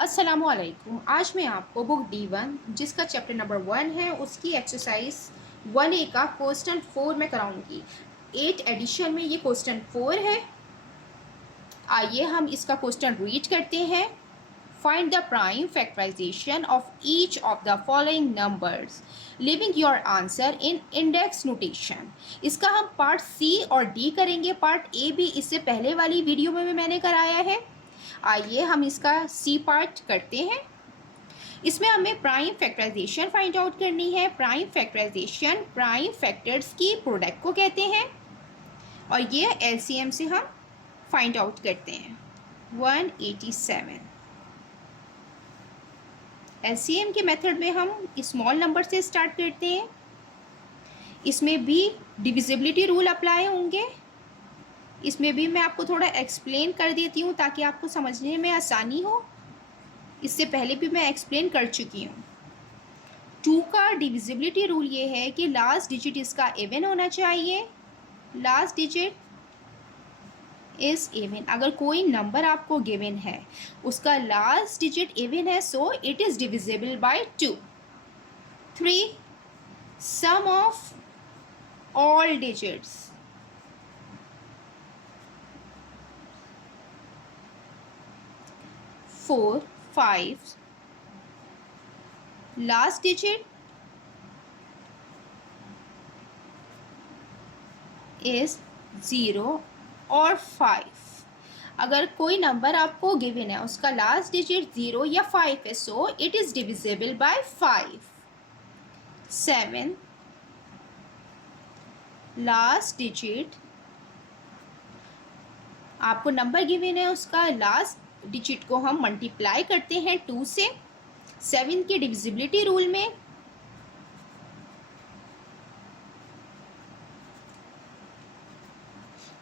अस्सलामुअलैकुम। आज मैं आपको बुक D1 जिसका चैप्टर नंबर 1 है उसकी एक्सरसाइज 1A का क्वेश्चन 4 में कराऊंगी। 8 एडिशन में ये क्वेश्चन 4 है। आइए हम इसका क्वेश्चन रीड करते हैं। Find the prime factorisation of each of the following numbers living your answer in index notation. इसका हम पार्ट सी और डी करेंगे। पार्ट ए भी इससे पहले वाली वीडियो में मैंने कराया है। आइए हम इसका सी पार्ट करते हैं। इसमें हमें प्राइम फैक्टराइजेशन फाइंड आउट करनी है। प्राइम फैक्टराइजेशन प्राइम फैक्टर्स की प्रोडक्ट को कहते हैं और ये एलसीएम से हम फाइंड आउट करते हैं। 187 एलसीएम के मेथड में हम स्मॉल नंबर से स्टार्ट करते हैं। इसमें भी डिविजिबिलिटी रूल अप्लाई होंगे। इसमें भी मैं आपको थोड़ा एक्सप्लेन कर देती हूँ ताकि आपको समझने में आसानी हो। इससे पहले भी मैं एक्सप्लेन कर चुकी हूँ। 2 का डिविजिबिलिटी रूल ये है कि लास्ट डिजिट इसका इवन होना चाहिए। Last digit is even. अगर कोई नंबर आपको गिवन है उसका लास्ट डिजिट इवन है so it is divisible by 2। 3 sum of all digits. 4 5 last digit is 0 और 5। अगर कोई नंबर आपको गिवन है उसका लास्ट डिजिट 0 या 5 है so it is divisible by 5। 7 last digit आपको नंबर गिवन है उसका लास्ट डिजिट को हम मल्टीप्लाई करते हैं 2 से 7 की डिविजिबिलिटी रूल में।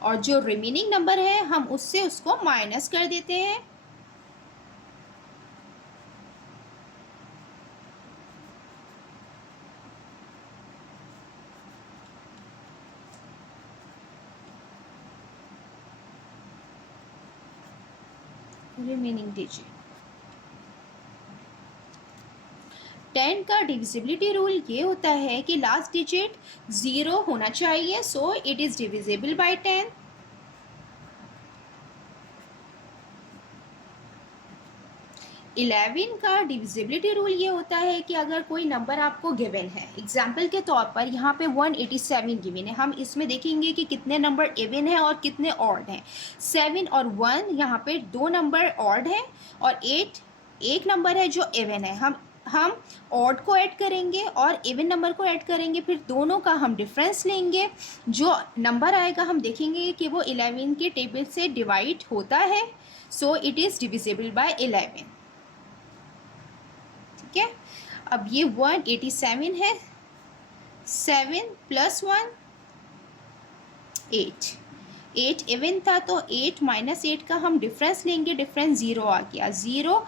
और जो रिमेनिंग नंबर है हम उससे उसको माइनस कर देते हैं। रिमेनिंग डिजिट 10 का डिविजिबिलिटी रूल ये होता है कि लास्ट डिजिट 0 होना चाहिए so it is divisible bye 10। 11 का डिविजिबिलिटी रूल ये होता है कि अगर कोई नंबर आपको गिवन है, एग्जाम्पल के तौर पर यहाँ पे 187 गिवन है, हम इसमें देखेंगे कि कितने नंबर इवन है और कितने ऑड हैं। 7 और 1 यहाँ पे 2 नंबर ऑड हैं और 8 एक नंबर है जो इवन है। हम ऑड को ऐड करेंगे और इवन नंबर को ऐड करेंगे, फिर दोनों का हम डिफरेंस लेंगे। जो नंबर आएगा हम देखेंगे कि वो 11 के टेबल से डिवाइड होता है so it is divisible by 11। ठीक है। अब ये 187 है। 7 + 1 8। 8 इवन था तो 8 - 8 का हम डिफरेंस लेंगे। डिफरेंस 0 आ गया। 0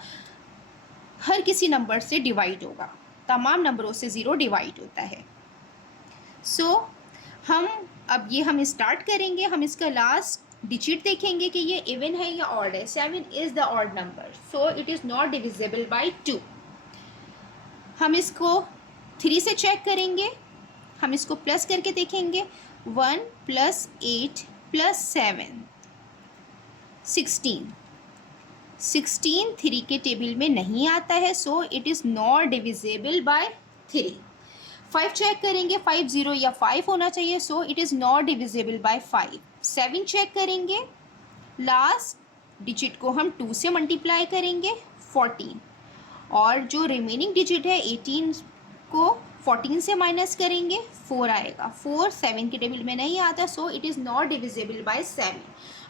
हर किसी नंबर से डिवाइड होगा, तमाम नंबरों से 0 डिवाइड होता है। सो हम स्टार्ट करेंगे। हम इसका लास्ट डिजिट देखेंगे कि ये इवन है या ऑड है। 7 is the odd number so it is not divisible by 2। हम इसको 3 से चेक करेंगे। हम इसको प्लस करके देखेंगे। 1 + 8 + 7 16। 16 3 के टेबल में नहीं आता है so it is not divisible by 3। 5 check करेंगे। 5 0 या 5 होना चाहिए so it is not divisible by 5। 7 check करेंगे। लास्ट डिजिट को हम 2 से मल्टीप्लाई करेंगे 14 और जो रिमेनिंग डिजिट है 18 को 14 से माइनस करेंगे 4 आएगा। 4 7 के टेबल में नहीं आता सो it is not divisible bye 7।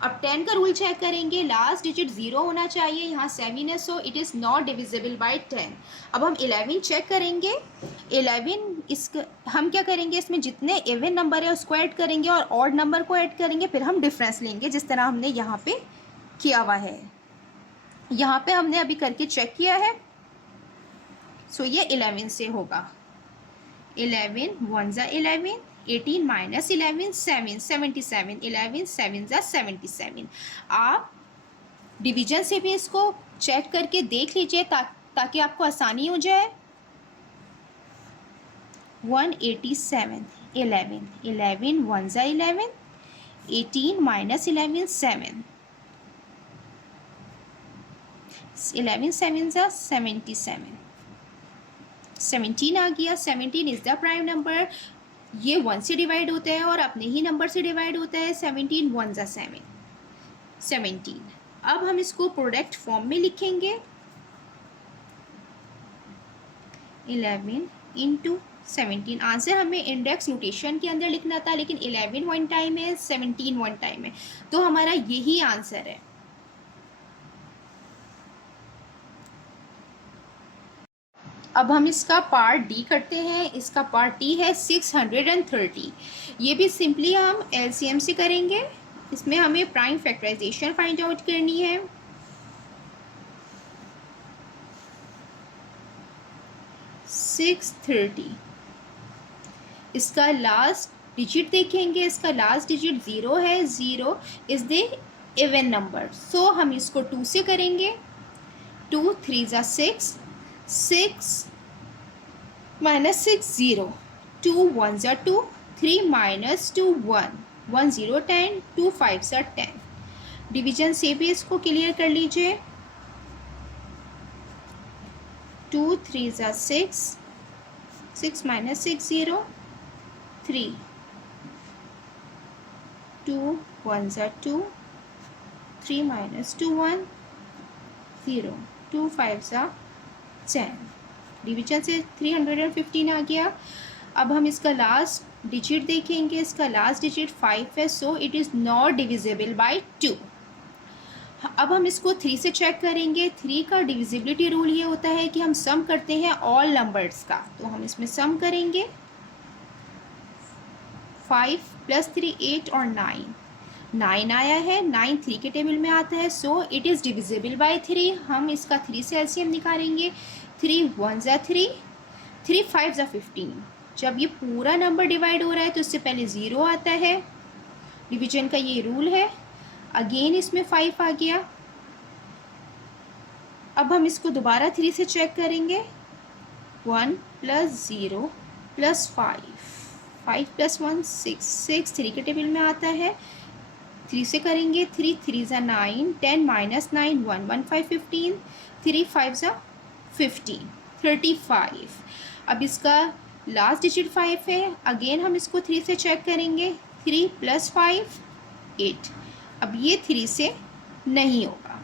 अब 10 का रूल चेक करेंगे। लास्ट डिजिट 0 होना चाहिए, यहाँ 7 है so it is not divisible bye 10। अब हम 11 चेक करेंगे। 11 हम क्या करेंगे, इसमें जितने इवन नंबर है उसको ऐड करेंगे और ऑड नंबर को ऐड करेंगे, फिर हम डिफरेंस लेंगे जिस तरह हमने यहाँ पे किया हुआ है। यहाँ पे हमने अभी करके चेक किया है सो ये 11 से होगा। 11 1 ज़ा 11, 18 - 11 7 77, 11 7 ज़ा 77। आप डिवीजन से भी इसको चेक करके देख लीजिए ताकि आपको आसानी हो जाए। 187, 11, 11 1 ज़ा 11, 18 माइनस 11 7, 11 7 ज़ा 77, 17 आ गया। 17 इज़ द प्राइम नंबर। ये 1 से डिवाइड होता है और अपने ही नंबर से डिवाइड होता है। 17 1 ज़ा 7, 17। अब हम इसको प्रोडक्ट फॉर्म में लिखेंगे। 11 इंटू 17। आंसर हमें इंडेक्स नोटेशन के अंदर लिखना था, लेकिन 11 वन टाइम है, 17 वन टाइम है, तो हमारा यही आंसर है। अब हम इसका पार्ट डी करते हैं। इसका पार्ट डी है 630। ये भी सिंपली हम एलसीएम से करेंगे। इसमें हमें प्राइम फैक्टराइजेशन फाइंड आउट करनी है। इसका लास्ट डिजिट देखेंगे। इसका लास्ट डिजिट 0 है। 0 इज़ द इवन नंबर, सो हम इसको 2 से करेंगे। 2 3 ज़ा 6, 6 माइनस 6 0, 2 1 ज़ा 2, 3 माइनस 2 1, 1 0 10, 2 5 ज़ा 10। डिवीजन से भी इसको क्लियर कर लीजिए। 2 3 ज़ा 6, 6 माइनस 6 0, 3, 2 1 ज़ा 2, 3 माइनस 2 1 0, 2 5 ज़ा 10। डिवीजन से 315 आ गया। अब हम इसका लास्ट डिजिट देखेंगे। इसका लास्ट डिजिट 5 है, so it is not divisible by 2। अब हम इसको 3 से चेक करेंगे। 3 का डिविजिबिलिटी रूल ये होता है कि हम सम करते हैं ऑल नंबर्स का, तो हम इसमें सम करेंगे। 5 + 3 8 और 9 आया है। 9 3 के टेबल में आता है, so it is divisible by 3। हम इसका 3 से एलसीएम निकालेंगे। 3 1 ज़ा 3, 3 5 ज़ा 15। जब ये पूरा नंबर डिवाइड हो रहा है तो इससे पहले 0 आता है। डिवीजन का ये रूल है। अगेन इसमें 5 आ गया। अब हम इसको दोबारा 3 से चेक करेंगे। 1 + 0 + 5, 5 + 1 6, 6 3 के टेबल में आता है। 3 से करेंगे। 3 3 ज़ा 9, 10 माइनस 9 1 1 5 15, 3 5 ज़ा 15, 35। अब इसका लास्ट डिजिट 5 है। अगेन हम इसको 3 से चेक करेंगे। 3 + 5 8। अब ये 3 से नहीं होगा,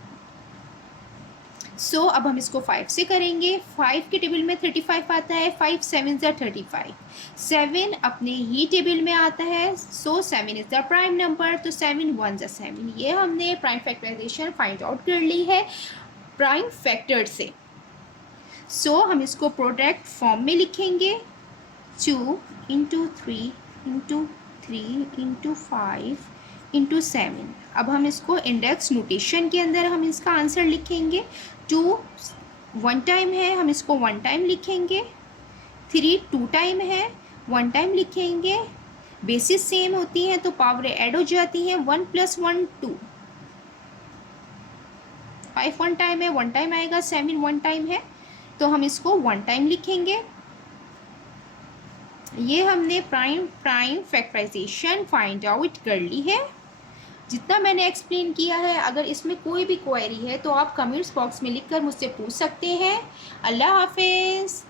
सो अब हम इसको 5 से करेंगे। 5 के टेबल में 35 आता है। 5 7 ज़ा 35, 7 अपने ही टेबल में आता है, सो 7 इज़ द प्राइम नंबर। तो 7 1 ज़ा 7। ये हमने प्राइम फैक्टराइजेशन फाइंड आउट कर ली है प्राइम फैक्टर से। सो हम इसको प्रोडक्ट फॉर्म में लिखेंगे। 2 × 3 × 3 × 5 × 7। अब हम इसको इंडेक्स नोटेशन के अंदर हम इसका आंसर लिखेंगे। 2 1 टाइम है, हम इसको 1 टाइम लिखेंगे। 3 2 टाइम है, 1 टाइम लिखेंगे। बेसिस सेम होती हैं तो पावर ऐड हो जाती हैं। 1 + 1 2। 5 1 टाइम है, 1 टाइम आएगा। 7 1 टाइम है, तो हम इसको 1 टाइम लिखेंगे। ये हमने प्राइम फैक्टराइजेशन फाइंड आउट कर ली है। जितना मैंने एक्सप्लेन किया है, अगर इसमें कोई भी क्वेरी है तो आप कमेंट्स बॉक्स में लिखकर मुझसे पूछ सकते हैं। अल्लाह हाफिज़।